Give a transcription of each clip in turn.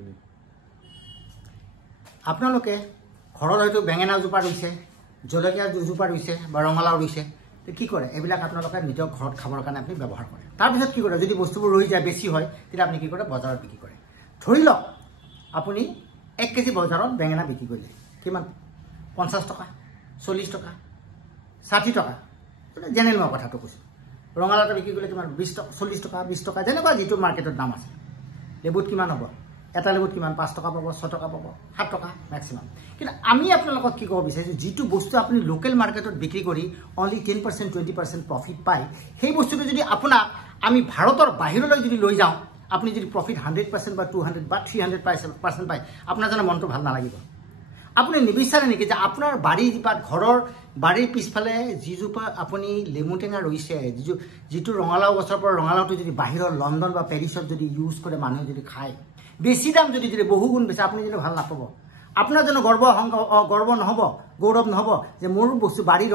কিনি আপোনালোকে ঘৰত হয়তো বেঙেনা জোপা ৰুইছে জলকীয়া দুজোপা ৰুইছে বা ৰঙালাও ৰুইছে কি কৰে এইবিলাক আপোনালোকে নিজৰ ঘৰত খাবৰ কাৰণে আপুনি ব্যৱহাৰ কৰে তাৰপিছত কি কৰে যদি বস্তুবোৰ ৰৈ যায় বেছি হয় তেতিয়া আপুনি কি কৰে বজাৰত বিক্ৰী কৰে ধৰি লওক আপুনি 1 কেজি বজাৰত বেঙেনা বিক্ৰী কৰিলে কিমান 50 টকা 40 টকা 60 টকা জেনেৰেল মই কথাটো কৈছোঁ ৰঙালাওটা বিক্ৰী কৰিলে কিমান 20 টকা 40 টকা 20 টকা যেনেকুৱা যিটো মাৰ্কেটৰ দাম আছে লেবুত কিমান হ'ব এটা লেবুত কিমান 5 টকা পাব 6 টকা পাব 7 টকা ম্যাক্সিমাম কিন্তু আমি আপোনালোকক কি ক'ব বিচাৰিছোঁ যিটো বস্তু আপুনি লোকেল মাৰ্কেটত বিক্ৰী কৰি অনলি 10% 20% প্ৰফিট পায় সেই বস্তুটো যদি আপোনাক আমি ভাৰতৰ বাহিৰলৈ যদি লৈ যাওঁ আপুনি যদি প্ৰফিট 100% বা 200 বা 300% পায় আপোনাৰ জানো মনটো ভাল নালাগিব আপুনি নিবিচাৰে নেকি যে আপোনাৰ ঘৰৰ বাৰীৰ পিছফালে যিজোপা আপুনি লেমু টেঙা ৰুইছে যিটো ৰঙালাও গছৰ পৰা ৰঙালাওটো যদি বাহিৰৰ লণ্ডন বা পেৰিছত যদি ইউজ কৰে মানুহে যদি খায় বেছি দাম যদি বহু গুণ বেছি আপুনি যদি ভাল নাপাব আপোনাৰ জানো গৰ্ব নহ'ব গৌৰৱ নহ'ব যে মোৰ বস্তু বাৰী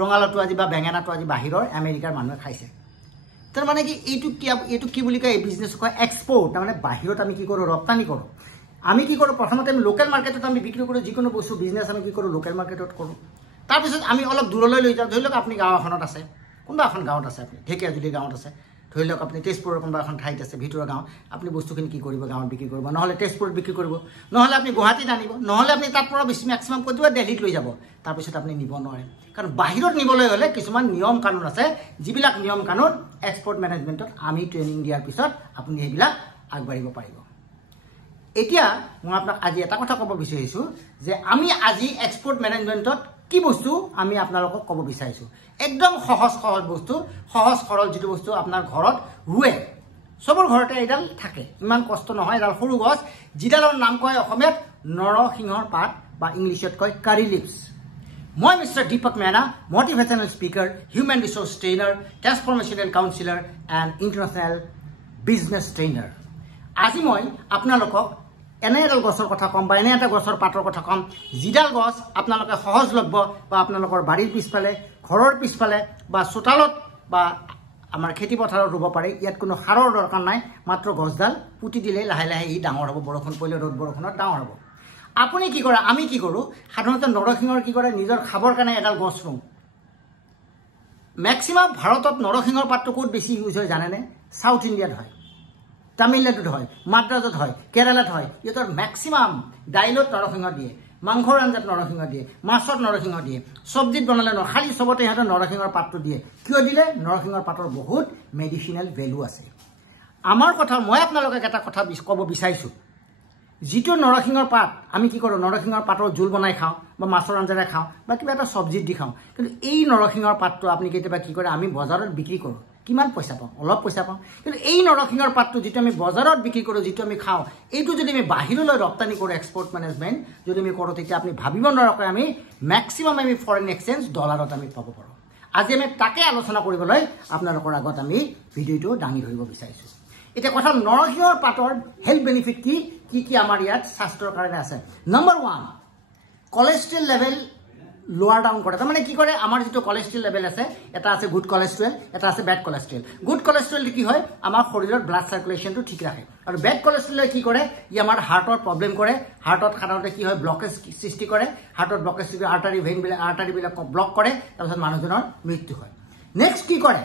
ৰঙালাওটো আজি বা বেঙেনাটো আজি বাহিৰৰ আমেৰিকাৰ মানুহে খাইছে তাৰ মানে কি এইটো কি বুলি কয় এই বিজনেছ কয় এক্সপোৰ্ট তাৰমানে বাহিৰত আমি কি কৰোঁ ৰপ্তানি কৰোঁ আমি কি কৰোঁ প্ৰথমতে আমি লোকেল মাৰ্কেটত আমি বিক্ৰী কৰোঁ যিকোনো বস্তু বিজনেছ আমি কি কৰোঁ লোকেল মাৰ্কেটত কৰোঁ তাৰপিছত আমি অলপ দূৰলৈ লৈ যাওঁ ধৰি লওক আপুনি গাঁও এখনত আছে কোনোবা এখন গাঁৱত আছে আপুনি ঢেকীয়াজুলি গাঁৱত আছে ধৰি লওক আপুনি তেজপুৰৰ কোনোবা এখন ঠাইত আছে ভিতৰৰ গাঁও আপুনি বস্তুখিনি কি কৰিব গাঁৱত বিক্ৰী কৰিব নহ'লে তেজপুৰত বিক্ৰী কৰিব নহ'লে আপুনি গুৱাহাটীত আনিব নহ'লে আপুনি তাৰ পৰা বেছি মেক্সিমাম কৈ দিব দিল্লীত লৈ যাব তাৰপিছত আপুনি নিব নোৱাৰে কাৰণ বাহিৰত নিবলৈ হ'লে কিছুমান নিয়ম কানুন আছে যিবিলাক নিয়ম কানুন এক্সপৰ্ট মেনেজমেণ্টত আমি ট্ৰেইনিং দিয়াৰ পিছত আপুনি সেইবিলাক আগবাঢ়িব পাৰিব এতিয়া মই আপোনাক আজি এটা কথা ক'ব বিচাৰিছোঁ যে আমি আজি এক্সপৰ্ট মেনেজমেণ্টত কি বস্তু আমি আপোনালোকক ক'ব বিচাৰিছোঁ একদম সহজ বস্তু সহজ সৰল যিটো বস্তু আপোনাৰ ঘৰত ৰুৱে চবৰ ঘৰতে এডাল থাকে ইমান কষ্ট নহয় এডাল সৰু গছ যিডালৰ নাম কয় অসমীয়াত নৰসিংহৰ পাত বা ইংলিছত কয় কাৰী লিভছ মই mister Deepak Mehna motivational speaker human resource trainer transformational counsellor and international business trainer আজি মই আপোনালোকক এনে এডাল গছৰ কথা ক'ম বা এনে এটা গছৰ পাতৰ কথা ক'ম যিডাল গছ আপোনালোকে সহজলভ্য বা আপোনালোকৰ বাৰীৰ পিছফালে ঘৰৰ পিছফালে বা চোতালত বা আমাৰ খেতি পথাৰত ৰুব পাৰে ইয়াত কোনো সাৰৰ দৰকাৰ নাই মাত্ৰ গছডাল পুতি দিলে লাহে লাহে ই ডাঙৰ হ'ব বৰষুণ পৰিলে ৰ'দ বৰষুণত ডাঙৰ হ'ব আপুনি কি কৰে আমি কি কৰোঁ সাধাৰণতে নৰসিংহৰ কি কৰে নিজৰ খাবৰ কাৰণে এডাল গছ ৰুওঁ মেক্সিমাম ভাৰতত নৰসিংহৰ পাতটো ক'ত বেছি ইউজ হয় জানেনে সাউথ ইণ্ডিয়াত হয় তামিলনাডুত হয় মাদ্ৰাজত হয় কেৰালাত হয় ইহঁতৰ মেক্সিমাম দাইলত নৰসিংহ দিয়ে মাংসৰ আঞ্জাত নৰসিংহ দিয়ে মাছত নৰসিংহ দিয়ে চব্জিত বনালে খালি চবতে ইহঁতে নৰসিংহৰ পাতটো দিয়ে কিয় দিলে নৰসিংহৰ পাতৰ বহুত মেডিচিনেল ভেলু আছে আমাৰ কথা মই আপোনালোকক এটা কথা ক'ব বিচাৰিছোঁ যিটো নৰসিংহৰ পাত আমি কি কৰোঁ নৰসিংহৰ পাতৰ জোল বনাই খাওঁ বা মাছৰ আঞ্জাৰে খাওঁ বা কিবা এটা চব্জিত দি খাওঁ কিন্তু এই নৰসিংহৰ পাতটো আপুনি কেতিয়াবা কি কৰে আমি বজাৰত বিক্ৰী কৰোঁ কিমান পইচা পাওঁ অলপ পইচা পাওঁ কিন্তু এই নৰসিংহৰ পাতটো যিটো আমি বজাৰত বিক্ৰী কৰোঁ যিটো আমি খাওঁ এইটো যদি আমি বাহিৰলৈ ৰপ্তানি কৰোঁ এক্সপৰ্ট মেনেজমেণ্ট যদি আমি কৰোঁ তেতিয়া আপুনি ভাবিব নোৱাৰাকৈ আমি মেক্সিমাম আমি ফৰেইন এক্সচেঞ্জ ডলাৰত আমি পাব পাৰোঁ আজি আমি তাকে আলোচনা কৰিবলৈ আপোনালোকৰ আগত আমি ভিডিঅ'টো দাঙি ধৰিব বিচাৰিছোঁ এতিয়া কথা নৰসিংহৰ পাতৰ হেল্থ বেনিফিট কি আমাৰ ইয়াত স্বাস্থ্যৰ কাৰণে আছে নম্বৰ 1 কলেষ্ট্ৰল লেভেল লোৱাৰ ডাউন কৰে তাৰমানে কি কৰে আমাৰ যিটো কলেষ্ট্ৰল লেভেল আছে এটা আছে গুড কলেষ্ট্ৰল এটা আছে বেড কলেষ্ট্ৰল গুড কলেষ্ট্ৰল কি হয় আমাৰ শৰীৰৰ ব্লাড চাৰ্কুলেশ্যনটো ঠিক ৰাখে আৰু বেড কলেষ্ট্ৰলে কি কৰে ই আমাৰ হাৰ্টৰ প্ৰব্লেম কৰে হাৰ্টত সাধাৰণতে কি হয় ব্লকেজ সৃষ্টি কৰে হাৰ্টত ব্লকেজ আৰ্টাৰীবিলাক ব্লক কৰে তাৰপিছত মানুহজনৰ মৃত্যু হয় নেক্সট কি কৰে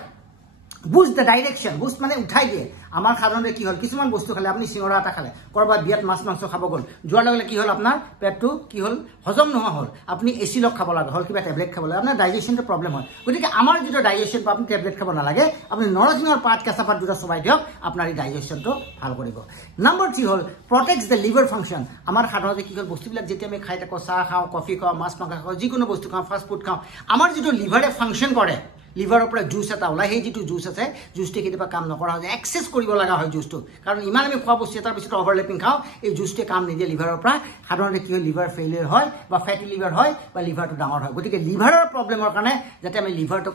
বুষ্ট দ্য ডাইৰেকশ্যন বুষ্ট মানে উঠাই দিয়ে আমাৰ সাধাৰণতে কি হ'ল কিছুমান বস্তু খালে আপুনি চিঙৰা এটা খালে ক'ৰবাত বিয়াত মাছ মাংস খাব গ'ল যোৱাৰ লগে কি হ'ল আপোনাৰ পেটটো কি হ'ল হজম নোহোৱা হ'ল আপুনি এচি লগ খাব লগা হ'ল কিবা টেবলেট খাব লাগে আপোনাৰ ডাইজেশ্যনটো প্ৰব্লেম হয় গতিকে আমাৰ যিটো ডাইজেশ্যন আপুনি টেবলেট খাব নালাগে আপুনি নৰসিংহৰ পাত কেঁচা পাত দুটা চবাই দিয়ক আপোনাৰ এই ডাইজেশ্যনটো ভাল কৰিব নম্বৰ 3 হ'ল প্ৰটেক্টছ দ্য লিভাৰ ফাংচন আমাৰ সাধাৰণতে কি হ'ল বস্তুবিলাক যেতিয়া আমি খাই থাকোঁ চাহ খাওঁ কফি খাওঁ মাছ মাংস খাওঁ যিকোনো বস্তু খাওঁ ফাষ্ট ফুড খাওঁ আমাৰ যিটো লিভাৰে ফাংচন কৰে লিভাৰৰ পৰা জুচ এটা ওলাই সেই যিটো জুচ আছে জুচটো কেতিয়াবা কাম নকৰা হয় এক্সেছ কৰিব লগা হয় জুচটো কাৰণ ইমান আমি খোৱা বস্তু এটাৰ পিছত অভাৰলেপিং খাওঁ এই জুচটোৱে কাম নিদিয়ে লিভাৰৰ পৰা সাধাৰণতে কি হয় লিভাৰ ফেইলিয়াৰ হয় বা ফেটি লিভাৰ হয় বা লিভাৰটো ডাঙৰ হয় গতিকে লিভাৰৰ প্ৰব্লেমৰ কাৰণে যাতে আমি লিভাৰটো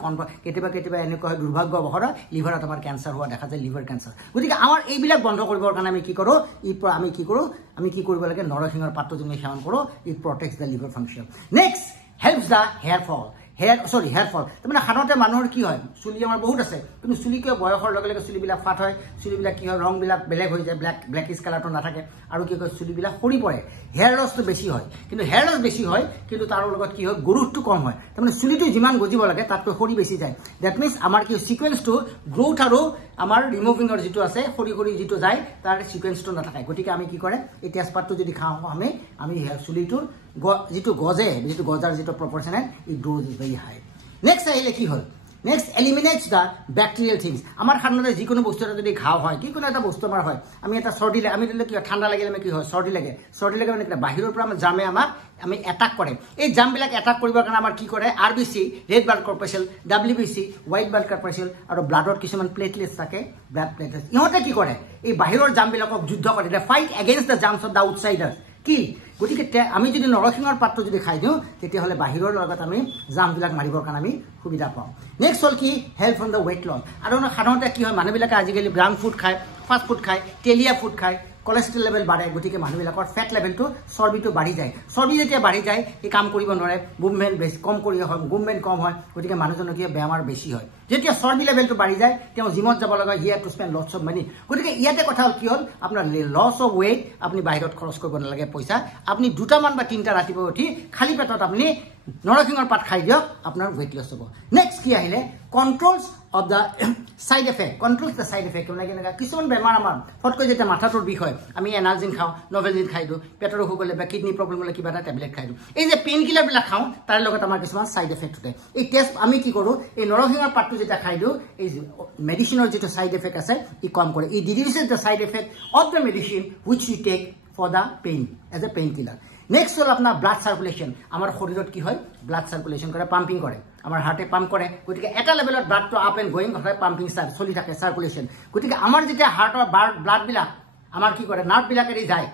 কেতিয়াবা এনেকুৱা হয় দুৰ্ভাগ্যবশতঃ লিভাৰত আমাৰ কেঞ্চাৰ হোৱা দেখা যায় লিভাৰ কেঞ্চাৰ গতিকে আমাৰ এইবিলাক বন্ধ কৰিবৰ কাৰণে আমি কি কৰোঁ আমি কি কৰিব লাগে নৰসিংহৰ পাতটো যদি সেৱন কৰোঁ it protects the liver function next helps the hair fall hair fall তাৰমানে সাধাৰণতে মানুহৰ কি হয় চুলি আমাৰ বহুত আছে কিন্তু চুলি কিয় বয়সৰ লগে লগে চুলিবিলাক ফাট হয় চুলিবিলাক কি হয় ৰংবিলাক বেলেগ হৈ যায় ব্লেকিছ কালাৰটো নাথাকে আৰু কি কয় চুলিবিলাক সৰি পৰে হেয়াৰ লছটো বেছি হয় কিন্তু হেয়াৰ লছ বেছি হয় কিন্তু তাৰ লগত কি হয় গ্ৰোথটো কম হয় তাৰমানে চুলিটো যিমান গজিব লাগে তাতকৈ সৰি বেছি যায় ডেট মিনছ আমাৰ কি চিকুৱেঞ্চটো গ্ৰোথ আৰু আমাৰ ৰিমুভিঙৰ যিটো আছে সৰি যিটো যায় তাৰ চিকুৱেঞ্চটো নাথাকে গতিকে আমি কি কৰে এই তেজপাতটো যদি খাওঁ আমি চুলিটোৰ যিটো গজাৰ যিটো প্ৰপৰ্চনেট ই growth is very high next আহিলে কি হ'ল next eliminates the bacterial things আমাৰ সাধাৰণতে যিকোনো বস্তু এটা যদি ঘাও হয় যিকোনো এটা বস্তু আমাৰ হয় আমি এটা চৰ্দি লাগে আমি কি হয় ঠাণ্ডা লাগিলে আমি কি হয় চৰ্দি লাগে মানে বাহিৰৰ পৰা আমাৰ জামে আমি এটাক কৰে এই জামবিলাক এটাক কৰিবৰ কাৰণে আমাৰ কি কৰে RBC red blood corpuscle WBC white blood corpuscle আৰু ব্লাডত কিছুমান প্লেটলেটছ থাকে ব্লাড প্লেটলেটছ ইহঁতে কি কৰে এই বাহিৰৰ জামবিলাকক যুদ্ধ কৰে they fight against the germs of the outsiders কি গতিকে আমি যদি নৰসিংহৰ পাতটো যদি খাই দিওঁ তেতিয়াহ'লে বাহিৰৰ লগত আমি জামবিলাক মাৰিবৰ কাৰণে আমি সুবিধা পাওঁ নেক্সট হ'ল কি help from the weight loss আৰু সাধাৰণতে কি হয় মানুহবিলাকে আজিকালি ব্ৰাউন ফুড খায় ফাষ্ট ফুড খায় তেলীয়া ফুড খায় কোলেষ্ট্ৰল লেভেল বাঢ়ে গতিকে মানুহবিলাকৰ ফেট লেভেলটো চৰ্বিটো বাঢ়ি যায় চৰ্বি যেতিয়া বাঢ়ি যায় এই কাম কৰিব নোৱাৰে মুভমেণ্ট বেছি কম কৰি হয় মুভমেণ্ট কম হয় গতিকে মানুহজনৰ কি বেমাৰ বেছি হয় যেতিয়া চৰ্বি লেভেলটো বাঢ়ি যায় তেওঁ জিমত যাব লগা here to spend lots of money গতিকে ইয়াতে কথা হ'ল কি হ'ল আপোনাৰ লছ অফ ৱেইট আপুনি বাহিৰত খৰচ কৰিব নালাগে পইচা আপুনি 2টামান বা 3টা ৰাতিপুৱা উঠি খালী পেটত আপুনি নৰসিংহৰ পাত খাই দিয়ক আপোনাৰ ৱেইট লছ হ'ব নেক্সট কি আহিলে controls of the side effect controls the side effect কেনেকা কিছুমান বেমাৰ আমাৰ ফটকৈ যেতিয়া মাথাটোৰ বিষ হয় আমি এনালজিন খাওঁ নভেলজিন খাই দিওঁ পেটৰ অসুখ হ'লে বা কিডনি প্ৰব্লেম হ'লে কিবা এটা টেবলেট খাই দিওঁ এই যে পেইন কিলাৰবিলাক খাওঁ তাৰ লগত আমাৰ কিছুমান ছাইড এফেক্ট থাকে এই টেষ্ট আমি কি কৰোঁ এই নৰসিংহৰ পাতটো যেতিয়া খাই দিওঁ এই মেডিচিনৰ যিটো ছাইড এফেক্ট আছে ই কম কৰে ই deduces the side effect of the medicine which you take for the pain as a painkiller next হ'ল আপোনাৰ ব্লাড চাৰ্কুলেশ্যন আমাৰ শৰীৰত কি হয় ব্লাড চাৰ্কুলেশ্যন কৰে পাম্পিং কৰে আমাৰ হাৰ্টে পাম্প কৰে গতিকে এটা লেভেলত ব্লাডটো আপ এণ্ড গোয়িং হয় পাম্পিং চলি থাকে চাৰ্কুলেশ্যন গতিকে আমাৰ যেতিয়া হাৰ্টৰ ব্লাডবিলাক আমাৰ কি কৰে নাৰ্ভবিলাকেদি যায়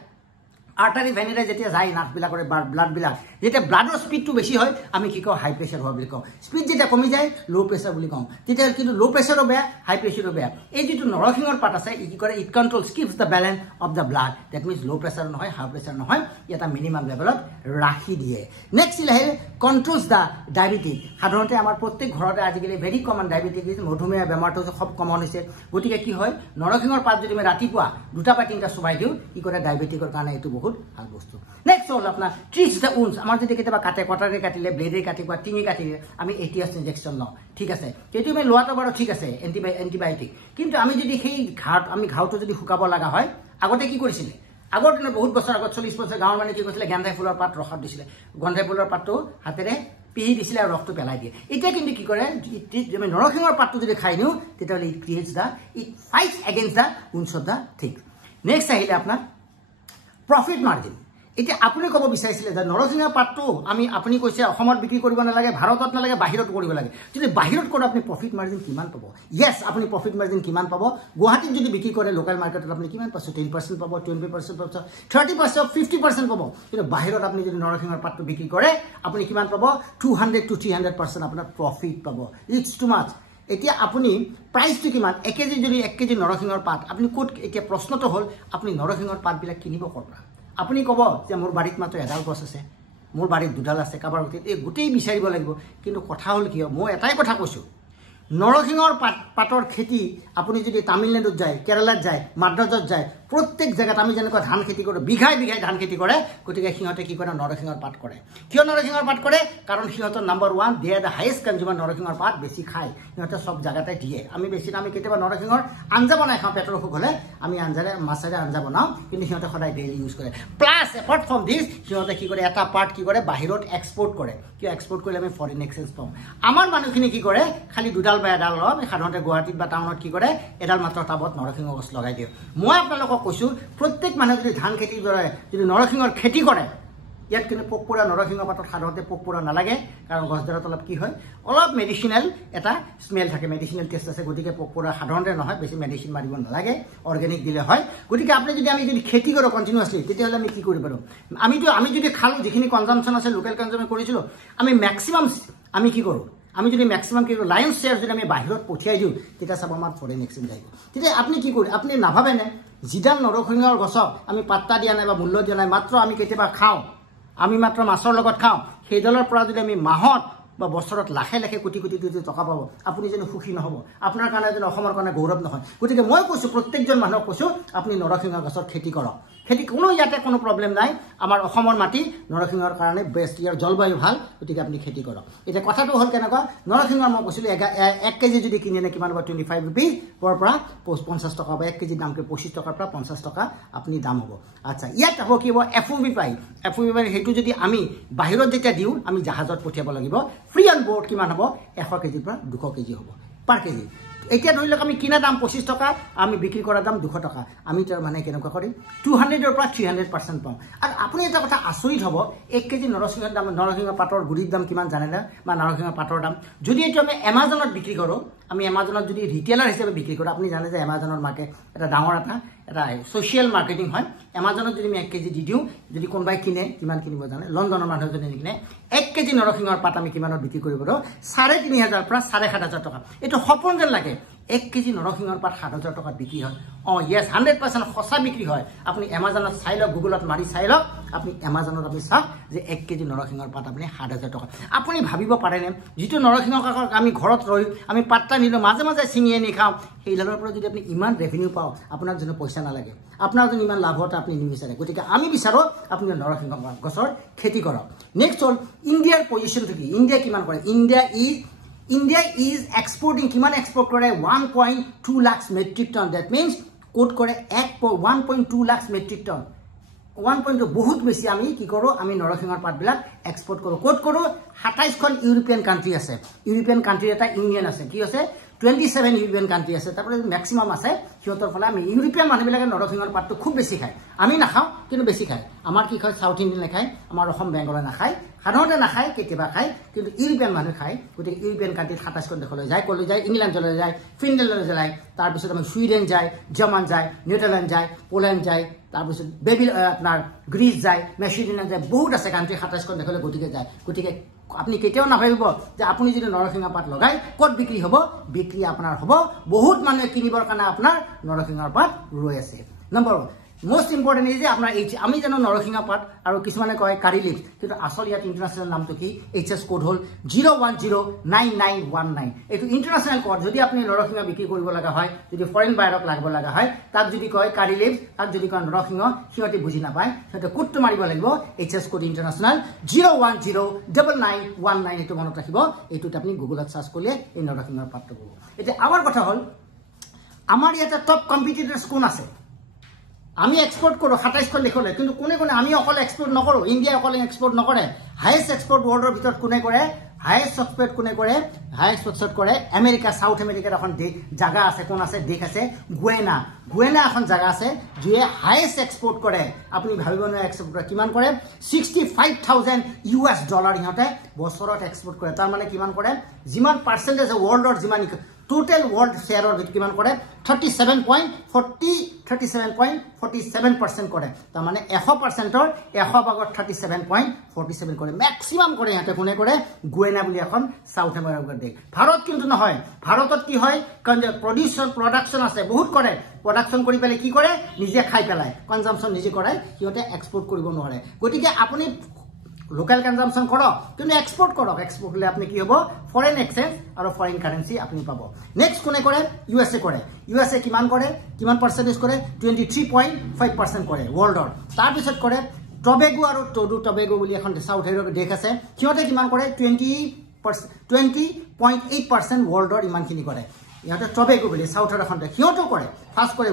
আৰ্টাৰী ভেনিৰে যেতিয়া যায় নাৰ্ভবিলাকৰ ব্লাডবিলাক যেতিয়া ব্লাডৰ স্পীডটো বেছি হয় আমি কি কওঁ হাই প্ৰেছাৰ হোৱা বুলি কওঁ স্পীড যেতিয়া কমি যায় ল' প্ৰেছাৰ বুলি কওঁ তেতিয়া কিন্তু ল' প্ৰেছাৰো বেয়া হাই প্ৰেছাৰো বেয়া এই যিটো নৰসিংহৰ পাত আছে ই কি কৰে it controls keeps the balance of the blood that means low' pressure নহয় হাই প্ৰেছাৰ নহয় ই এটা মিনিমাম লেভেলত ৰাখি দিয়ে নেক্সট আহিলে কণ্ট্ৰলছ দ্য ডায়েবেটিক সাধাৰণতে আমাৰ প্ৰত্যেক ঘৰতে আজিকালি ভেৰি কমন ডায়েবেটিক মধুমেহ বেমাৰটো খুব কমন হৈছে গতিকে কি হয় নৰসিংহৰ পাত যদি আমি ৰাতিপুৱা 2টা বা 3টা চুবাই দিওঁ ই কৰে ডায়েবেটিকৰ কাৰণে এইটো বহুত ভাল বস্তু নেক্সট হ'ল আপোনাৰ ট্ৰিটছ দ্য উণ্ডছ আমাৰ যদি কেতিয়াবা কটাৰে কাটিলে ব্লেডে কাটিব বা টিঙি কাটিলে আমি ATS ইনজেকশ্যন লওঁ ঠিক আছে সেইটো আমি লোৱাটো বাৰু ঠিক আছে এণ্টিবায়'টিক কিন্তু আমি যদি সেই ঘাওটো যদি শুকাব লগা হয় আগতে কি কৰিছিলে আগৰ দিনত বহুত বছৰ আগত 40 বছৰ গাঁৱৰ মানে কি কৰিছিলে গেন্ধাই ফুলৰ পাত ৰসত দিছিলে গেন্ধাই ফুলৰ পাতটো হাতেৰে পিহি দিছিলে আৰু ৰসটো পেলাই দিয়ে এতিয়া কিন্তু কি কৰে আমি নৰসিংহৰ পাতটো যদি খাই দিওঁ তেতিয়াহ'লে it fights against the wounds of the things next আহিলে আপোনাৰ প্ৰফিট মাৰ্জিন এতিয়া আপুনি ক'ব বিচাৰিছিলে যে নৰসিংহ পাতটো আপুনি কৈছে অসমত বিক্ৰী কৰিব নালাগে ভাৰতত নালাগে বাহিৰত কৰিব লাগে যদি বাহিৰত কৰে আপুনি প্ৰফিট মাৰ্জিন কিমান পাব য়েছ আপুনি প্ৰফিট মাৰ্জিন কিমান পাব গুৱাহাটীত যদি বিক্ৰী কৰে লোকেল মাৰ্কেটত আপুনি কিমান পাব 10% পাব 20% পাব 30% 50% পাব কিন্তু বাহিৰত আপুনি যদি নৰসিংহৰ পাতটো বিক্ৰী কৰে আপুনি কিমান পাব 200 to 300% আপোনাৰ প্ৰফিট পাব ইটছ টু মাছ এতিয়া আপুনি প্ৰাইচটো কিমান 1 কেজি যদি 1 কেজি নৰসিংহৰ পাত আপুনি ক'ত এতিয়া প্ৰশ্নটো হ'ল আপুনি নৰসিংহৰ পাতবিলাক কিনিব ক'ৰ পৰা আপুনি ক'ব যে মোৰ বাৰীত মাত্ৰ এডাল গছ আছে মোৰ বাৰীত 2ডাল আছে কাৰোবাৰ এই গোটেই বিচাৰিব লাগিব কিন্তু কথা হ'ল কি মই এটাই কথা কৈছোঁ নৰসিংহৰ পাতৰ খেতি আপুনি যদি তামিলনাডুত যায় কেৰালাত যায় মাদ্ৰাজত যায় প্ৰত্যেক জেগাত আমি যেনেকুৱা ধান খেতি কৰোঁ বিঘাই ধান খেতি কৰে গতিকে সিহঁতে কি কৰে নৰসিংহৰ পাত কৰে কিয় নৰসিংহৰ পাত কৰে কাৰণ সিহঁতৰ number 1 they are the highest consumer নৰসিংহৰ পাত বেছি খায় সিহঁতে চব জেগাতে দিয়ে আমি কেতিয়াবা নৰসিংহৰ আঞ্জা বনাই খাওঁ পেটৰ অসুখ হ'লে আমি মাছেৰে আঞ্জা বনাওঁ কিন্তু সিহঁতে সদায় ডেইলি ইউজ কৰে প্লাছ এপাৰ্ট ফ্ৰম দিছ সিহঁতে কি কৰে এটা পাৰ্ট কি কৰে বাহিৰত এক্সপৰ্ট কৰে কিয় এক্সপৰ্ট কৰিলে আমি ফৰেইন এক্সচেঞ্জ পাওঁ আমাৰ মানুহখিনি কি কৰে খালি 2ডাল বা এডাল লওঁ সাধাৰণতে গুৱাহাটীত বা টাউনত কি কৰে এডাল মাত্ৰ টাবত নৰসিংহ গছ লগাই দিয়ে মই আপোনালোকক কৈছোঁ প্ৰত্যেক মানুহে যদি ধান খেতি কৰে যদি নৰসিংহৰ খেতি কৰে ইয়াত কিন্তু পোক পৰা নৰসিংহ পাতত সাধাৰণতে পোক পৰা নালাগে কাৰণ গছডালত অলপ কি হয় অলপ মেডিচিনেল এটা স্মেল থাকে মেডিচিনেল টেষ্ট আছে গতিকে পোক পৰা সাধাৰণতে নহয় বেছি মেডিচিন মাৰিব নালাগে অৰ্গেনিক দিলে হয় গতিকে আমি যদি খেতি কৰোঁ কণ্টিনিউৱাছলি তেতিয়াহ'লে আমি কি কৰিব পাৰোঁ আমি যদি খালোঁ যিখিনি কনজামশ্যন আছে লোকেল কনজামশ্যন কৰিছিলোঁ আমি মেক্সিমাম আমি কি কৰোঁ আমি যদি মেক্সিমাম কি কৰোঁ লায়ন্স শ্বেয়াৰ যদি আমি বাহিৰত পঠিয়াই দিওঁ তেতিয়া চাব আমাৰ ফৰেইন এক্সচেঞ্জ আহিব তেতিয়া আপুনি কি কৰে আপুনি নাভাবেনে যিডাল নৰসিংহৰ গছক আমি পাত্তা দিয়া নাই বা মূল্য দিয়া নাই মাত্ৰ আমি কেতিয়াবা খাওঁ আমি মাত্ৰ মাছৰ লগত খাওঁ সেইডালৰ পৰা যদি আমি মাহত বা বছৰত লাখে লাখে কোটি কোটি টকা পাব আপুনি যেন সুখী নহ'ব আপোনাৰ কাৰণে যেন অসমৰ কাৰণে গৌৰৱ নহয় গতিকে মই কৈছোঁ প্ৰত্যেকজন মানুহক কৈছোঁ আপুনি নৰসিংহ গছৰ খেতি কৰক খেতি কোনো ইয়াতে কোনো প্ৰব্লেম নাই আমাৰ অসমৰ মাটি নৰসিংহৰ কাৰণে বেষ্ট ইয়াৰ জলবায়ু ভাল গতিকে আপুনি খেতি কৰক এতিয়া কথাটো হ'ল কেনেকুৱা নৰসিংহ মই কৈছিলোঁ 1 কেজি যদি কিনে নে কিমান হ'ব 25 ৰুপিজ পৰা 50 টকা বা 1 কেজি দাম 25 টকাৰ পৰা 50 টকা আপুনি দাম হ'ব আচ্ছা ইয়াত হ'ব কি হ'ব FOB পাই সেইটো যদি আমি বাহিৰত যেতিয়া দিওঁ আমি জাহাজত পঠিয়াব লাগিব ফ্ৰী অন বৰ্ড কিমান হ'ব 100 কেজিৰ পৰা 200 কেজি হ'ব পাৰ কেজি এতিয়া ধৰি লওক আমি কিনা দাম 25 টকা আমি বিক্ৰী কৰা দাম 200 টকা আমি তাৰ মানে কেনেকুৱা কৰিম 200 পৰা 300% পাম আৰু আপুনি এটা কথা আচৰিত হ'ব 1 কেজি নৰসিংহৰ দাম নৰসিংহ পাতৰ গুড়িৰ দাম কিমান জানে না বা নৰসিংহ পাতৰ দাম যদি এইটো আমি এমাজনত বিক্ৰী কৰোঁ আমি এমাজনত যদি ৰিটেইলাৰ হিচাপে বিক্ৰী কৰোঁ আপুনি জানে যে এমাজনৰ মাৰ্কেট এটা ডাঙৰ এটা ছ'চিয়েল মাৰ্কেটিং হয় এমাজনত যদি আমি 1 কেজি দি দিওঁ যদি কোনোবাই কিনে কিমান কিনিব জানে লণ্ডনৰ মানুহজনে কিনে 1 কেজি নৰসিংহৰ পাত আমি কিমানত বিক্ৰী কৰিব পাৰোঁ 3,500 পৰা 7,500 টকা এইটো সপোন যেন লাগে 1 কেজি নৰসিংহৰ পাত 7,000 টকাত বিক্ৰী হয় ইয়েছ 100% সঁচা বিক্ৰী হয় আপুনি এমাজনত চাই লওক গুগলত মাৰি চাই লওক আপুনি এমাজনত আপুনি চাওক যে 1 কেজি নৰসিংহৰ পাত আপুনি 7,000 টকা আপুনি ভাবিব পাৰেনে যিটো নৰসিংহ কাকক আমি ঘৰত ৰৈ আমি পাত্তা নিলোঁ মাজে মাজে ছিঙি আনি খাওঁ সেইডালৰ পৰা যদি আপুনি ইমান ৰেভিনিউ পাওঁ আপোনাৰ যেন পইচা নালাগে আপোনাৰ যেন ইমান লাভ হোৱাটো আপুনি নিবিচাৰে গতিকে আমি বিচাৰোঁ আপুনি নৰসিংহ গছৰ খেতি কৰক নেক্সট হ'ল ইণ্ডিয়াৰ পজিশ্যনটো কি ইণ্ডিয়া কিমান কৰে India is exporting কিমান এক্সপোৰ্ট কৰে 1.2 lakh metric ton that means quote কৰে 1.2 লাখ মেট্ৰিক টন 1.2 বহুত বেছি আমি কি কৰোঁ আমি নৰসিংহৰ পাতবিলাক এক্সপোৰ্ট কৰোঁ কোট কৰোঁ 27খন ইউৰোপিয়ান কান্ট্ৰি আছে ইউৰোপিয়ান কান্ট্ৰি এটা ইউনিয়ন আছে কি আছে 27 ইউৰোপিয়ান কান্ট্ৰি আছে তাৰপৰে ম্যাক্সিমাম আছে সিহঁতৰ ফলে আমি ইউৰোপিয়ান মানুহবিলাকে নৰসিংহৰ পাতটো খুব বেছি খায় আমি নাখাওঁ কিন্তু বেছি খায় আমাৰ কি খায় সাউথ ইণ্ডিয়ান নাখায় আমাৰ অসম বেংগলে নাখায় সাধাৰণতে নাখায় কেতিয়াবা খায় কিন্তু ইউৰোপিয়ান মানুহ খায় গতিকে ইউৰোপিয়ান কাণ্ট্ৰিত 27খন দেশলৈ যায় ক'লৈ যায় ইংলেণ্ডলৈ যায় ফিনলেণ্ডলৈ যায় তাৰপিছত আমি ছুইডেন যায় জাৰ্মান যায় নেদাৰলেণ্ড যায় পোলেণ্ড যায় তাৰপিছত আপোনাৰ গ্ৰীচ যায় মেচিডোনিয়া যায় বহুত আছে কাণ্ট্ৰি 27খন দেশলৈ গতিকে যায় গতিকে আপনি কেতিয়াও নাভাবিব যে আপুনি যদি নৰসিংহ পাত লগাই ক'ত বিক্ৰী হ'ব বিক্ৰী আপোনাৰ হ'ব বহুত মানুহে কিনিবৰ কাৰণে আপোনাৰ নৰসিংহৰ পাত ৰৈ আছে নম্বৰ মোস্ট ইম্পৰ্টেণ্ট এই যে আপোনাৰ আমি জানো নৰসিংহ পাত আৰু কিছুমানে কয় কাৰি লিভছ কিন্তু আসল ইয়াত ইণ্টাৰনেশ্যনেল নামটো কি HS কোড হ'ল 0109919 এইটো ইণ্টাৰনেশ্যনেল কোড যদি আপুনি নৰসিংহ বিক্ৰী কৰিব লগা হয় যদি ফৰেন বায়াৰক লাগিব লগা হয় তাক যদি কয় কাৰি লিভছ তাক যদি কয় নৰসিংহ সিহঁতে বুজি নাপায় সিহঁতে কোডটো মাৰিব লাগিব HS কোড ইণ্টাৰনেশ্যনেল 0109919 এইটো মনত ৰাখিব এইটোত আপুনি গুগলত চাৰ্চ কৰিলে এই নৰসিংহৰ পাতটো পাব এতিয়া আমাৰ কথা হ'ল আমাৰ ইয়াতে টপ কম্পিটিটৰ্ছ কোন আছে আমি এক্সপোৰ্ট কৰো 27খন দেশলৈ কিন্তু কোনে কোনে আমি অকল এক্সপোৰ্ট নকৰো ইন্ডিয়া অকল এক্সপোৰ্ট নকৰে হাইয়েস্ট এক্সপোৰ্ট ওয়াৰ্ল্ডৰ ভিতৰত কোনে কৰে হাইয়েস্ট এক্সপোৰ্ট কোনে কৰে হাইয়েস্ট এক্সপোৰ্ট কৰে আমেৰিকা সাউথ আমেৰিকাৰ এখন জায়গা আছে কোন আছে দেশ আছে গুয়েনা এখন জায়গা আছে যিয়ে হাইয়েস্ট এক্সপোর্ট কৰে আপুনি ভাবিব নোৱাৰে এক্সপোৰ্ট কৰে কিমান কৰে $65,000 ইহঁতে বছৰত এক্সপোৰ্ট কৰে তাৰ মানে কিমান কৰে যিমান পাৰ্সেন্টেজ ওয়াৰ্ল্ডৰ যিমান total world share or কিমান কৰে 37.47% কৰে তাৰ মানে 100% ৰ 100 ভাগৰ 37.47 কৰে ম্যাক্সিমাম কৰে ইয়াতে কোনে কৰে গুয়েনা বুলি এখন সাউথ আমেৰিকাৰ দেশ ভাৰত কিন্তু নহয় ভাৰতত কি হয় প্ৰডাকশন আছে বহুত কৰে প্ৰডাকশন কৰি পেলাই কি কৰে নিজে খাই পেলাই কনজাম্পশন নিজে কৰে সিহঁতে এক্সপোৰ্ট কৰিব নোৱাৰে গতিকে আপুনি লোকাল কনজাম্পশন কৰক কিন্তু এক্সপোৰ্ট কৰক এক্সপোৰ্ট হলে আপনি কি হ'ব ফৰেন এক্সচেঞ্জ আৰু ফৰেন কাৰেন্সি আপনি পাব নেক্সট কোনে কৰে USA কৰে USA কিমান কৰে কিমান পাৰ্সেন্টেজ কৰে 23.5% কৰে ওয়াৰ্ল্ডৰ তাৰ পিছত কৰে টবেগো আৰু টবেগো বুলি এখন সাউথ আমেৰিকাৰ দেশ আছে সিহঁতে কিমান কৰে 20.8% ওয়াৰ্ল্ডৰ ইমানখিনি কৰে ইহঁতে টবেগো বুলি সাউথৰ এখন দেশ সিহঁতো কৰে ফাৰ্স্ট কৰে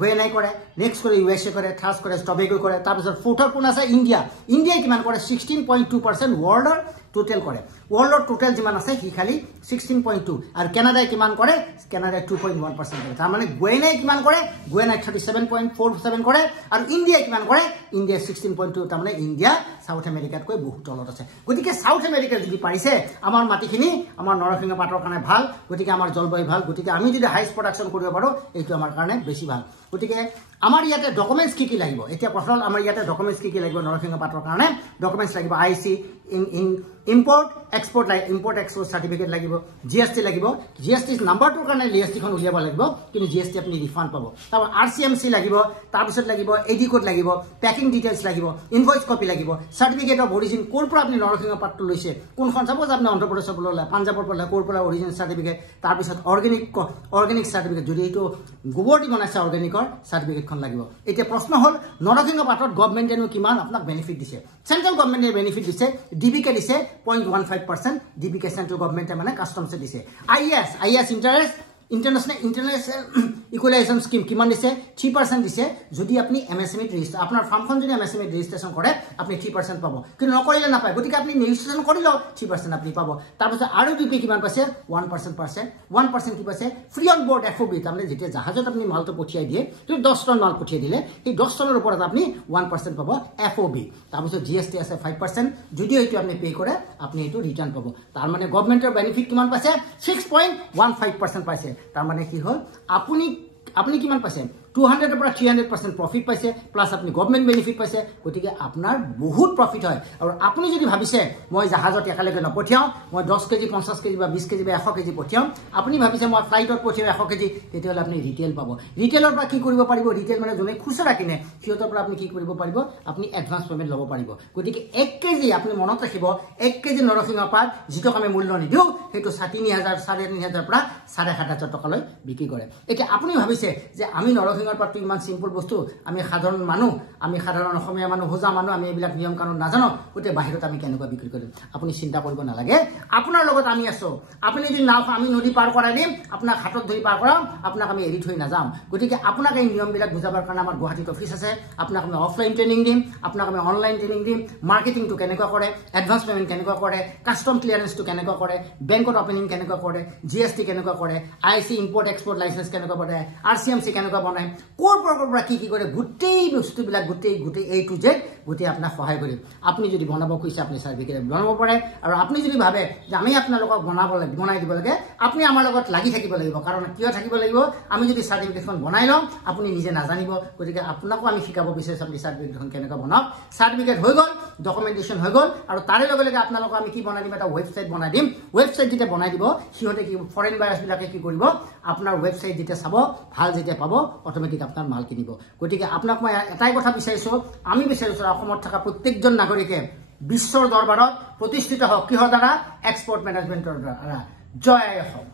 গুয়েনাই কৰে নেক্সট কৰে USA কৰে থাৰ্ড কৰে টবেগো কৰে তাৰ পিছত ফোৰ্থৰ কোন আছে ইণ্ডিয়া কিমান কৰে 16.2% ওয়াৰ্ল্ডৰ টোটাল কৰে ওয়াৰ্ল্ডৰ টোটাল যিমান আছে হি খালি 16.2 আৰু কানাডাই কিমান কৰে কানাডাই 2.1% কৰে তাৰ মানে গুয়েনাই কিমান কৰে গুয়েনাই 37.47 কৰে আৰু ইণ্ডিয়া কিমান কৰে ইণ্ডিয়া 16.2 তাৰ মানে ইণ্ডিয়া সাউথ আমেৰিকাত কৈ বহুত তলত আছে গতিকে সাউথ আমেৰিকা যদি পাৰিছে আমাৰ মাটিখিনি আমাৰ নৰসিংহ পাতৰ কাৰণে ভাল গতিকে আমাৰ জলবায়ু ভাল গতিকে আমি যদি হাইস্ট প্ৰডাকশন কৰিব পাৰো এইটো আমাৰ কাৰণে বেছি ভাল গতিকে আমাৰ ইয়াতে ডকুমেন্টস কি লাগিব এতিয়া প্ৰথম আমাৰ ইয়াতে ডকুমেন্টস কি লাগিব নৰসিংহ পাতৰ কাৰণে ডকুমেন্টস লাগিব IC import export import export certificate লাগিব জিএসটি লাগিব জিএসটি নাম্বাৰটোৰ কাৰণে জিএসটিখন উলিয়াব লাগিব কিন্তু জিএসটি আপুনি ৰিফাণ্ড পাব তাৰ আৰসিএমসি লাগিব তাৰ পিছত লাগিব এডি কোড লাগিব পেকিং ডিটেইলছ লাগিব ইনভয়েস কপি লাগিব সাৰ্টিফিকেট অফ অৰিজিন কোৰ পৰা আপুনি নৰসিংহ পাতটো লৈছে কোনখন সাপোজ আপুনি অন্ধ্ৰপ্ৰদেশৰ পৰা ললে পাঞ্জাবৰ পৰা কোৰ পৰা অৰিজিন সাৰ্টিফিকেট তাৰ পিছত অৰ্গেনিক সাৰ্টিফিকেট যদি এইটো গোবৰ দি বনাইছে অৰ্গেনিকৰ সাৰ্টিফিকেটখন লাগিব এতিয়া প্ৰশ্ন হল নৰসিংহ পাতত গভৰ্নমেণ্টেনো কিমান আপোনাক বেনিফিট দিছে সেন্ট্ৰেল গভৰ্নমেণ্টে বেনিফিট দিছে ডিবিকে দিছে 0.15% ডিবিকে সেন্ট্ৰেল গভৰ্নমেণ্টে মানে কাস্টমছে দিছে আইএস ইন্টাৰনেশনাল ইকুয়ালাইজেশন স্কিম কিমান দিছে 3% দিছে যদি আপনি এমএসএমই ৰেজিস্টাৰ আপোনাৰ ফাৰ্মখন যদি এমএসএমই ৰেজিষ্ট্ৰেচন কৰে আপনি 3% পাব কিন্তু নকৰিলে নাপায় গতিকে আপনি ৰেজিষ্ট্ৰেচন কৰিলেও 3% আপনি পাব তাৰপিছত আৰু ডিপি কিমান পাইছে 1% কি পাইছে ফ্ৰী অন বোৰ্ড এফওবি তাৰমানে যেতিয়া জাহাজত আপনি মালটো পঠিয়াই দিয়ে তো 10 টন মাল পঠিয়াই দিলে এই 10 টনৰ ওপৰত আপনি 1% পাব এফওবি তাৰপিছত জিএসটি আছে 5% যদি এইটো আপনি পে কৰে আপনি এইটো ৰিটাৰ্ণ পাব তাৰ মানে গভৰ্নমেণ্টৰ বেনিফিট কিমান পাইছে 6.15% পাইছে তাৰ মানে কি হল আপুনি কিমান পাইছে 200 পৰা 300% প্ৰফিট পাইছে প্লাস আপনি গভৰ্নমেণ্ট বেনিফিট পাইছে গতিকে আপোনাৰ বহুত প্ৰফিট হয় আৰু আপুনি যদি ভাবিছে মই জাহাজত একালৈকে নপঠিয়াও মই 10 কেজি 50 কেজি বা 20 কেজি বা 100 কেজি পঠিয়াম আপুনি ভাবিছে মই ফ্লাইটত পঠিয়াম 100 কেজি তেতিয়াহলে আপনি ৰিটেল পাব ৰিটেলৰ পৰা কি কৰিব পাৰিব ৰিটেল মানে যোনে খুচৰা কিনে সিহঁতৰ পৰা আপনি কি কৰিব পাৰিব আপনি এডভান্স পেমেন্ট ল'ব পাৰিব গতিকে 1 কেজি আপনি মনত ৰাখিব 1 কেজি নৰসিংহ পাত যিটো আমি মূল্য নিদিও সেইটো 3,000 3,500 পৰা 7,500 টকালৈ বিক্ৰী কৰে এতিয়া আপুনি ভাবিছে যে আমি নৰসিংহৰ পাতটো ইমান সিম্পল বস্তু আমি সাধাৰণ মানুহ আমি সাধাৰণ অসমীয়া মানুহ হোজা মানুহ আমি এইবিলাক নিয়ম কানুন নাজানো গতে বাহিৰত আমি কেনেকৈ বিক্ৰী কৰিম আপুনি চিন্তা কৰিব নালাগে আপোনাৰ লগত আমি আছো আপুনি যদি নাও আমি নদী পাৰ কৰাই দিম আপোনাক হাতত ধৰি পাৰ কৰাম আপোনাক আমি এৰি থৈ নাযাম গতিকে আপোনাক এই নিয়মবিলাক বুজাবৰ কাৰণে আমাৰ গুৱাহাটীত অফিচ আছে আপোনাক আমি অফলাইন ট্ৰেনিং দিম আপোনাক আমি অনলাইন ট্ৰেনিং দিম মাৰ্কেটিংটো কেনেকৈ কৰে এডভান্স পেমেন্ট কেনেকৈ কৰে কাস্টম ক্লিয়াৰেন্সটো কেনেকৈ কৰে বেংকত ওপেনিং কেনেকৈ কৰে জিএসটি কেনেকৈ কৰে আইসি ইম্পৰ্ট এক্সপৰ্ট লাইসেন্স কেনেকৈ কৰে আৰসিএমসি কেনেকৈ বনায় কোৰ পৰা কি কৰে গুটেই বস্তুবিলাক গুটেই এ টু জেড গুটেই আপোনাক সহায় কৰিম আপুনি যদি বনাব খুজিছে আপুনি সাৰ্টিফিকেট বনাব পাৰে আৰু আপুনি যদি ভাবে যে আমি আপোনালোকক বনাই দিব লাগে আপুনি আমাৰ লগত লাগি থাকিব লাগিব কাৰণ কিয় থাকিব লাগিব আমি যদি সাৰ্টিফিকেটখন বনাই লওঁ আপুনি নিজে নাজানিব গতিকে আপোনাকো আমি শিকাব বিচাৰিছো আপুনি সাৰ্টিফিকেটখন কেনেকৈ বনাওক সাৰ্টিফিকেট হৈ গল ডকুমেন্টেশন হৈ গল আৰু তাৰে লগে আপোনালোকক আমি কি বনাই দিম এটা ওয়েবসাইট বনাই দিম ওয়েবসাইট যেটা বনাই দিব সিহঁতে কি ফৰেন বায়াৰ্স বিলাকে কি কৰিব আপোনাৰ ওয়েবসাইট যেটা চাব ভাল যেটা পাব অটোমেটিক আপোনাৰ মাল কিনিব গতিকে আপোনাক মই এটাই কথা বিচাৰিছো আমি বিচাৰিছো অসমত থকা প্ৰত্যেকজন নাগৰিকে বিশ্বৰ দৰবাৰত প্ৰতিষ্ঠিত হওক কিহৰ দ্বাৰা এক্সপৰ্ট মেনেজমেন্টৰ দ্বাৰা জয় অসম।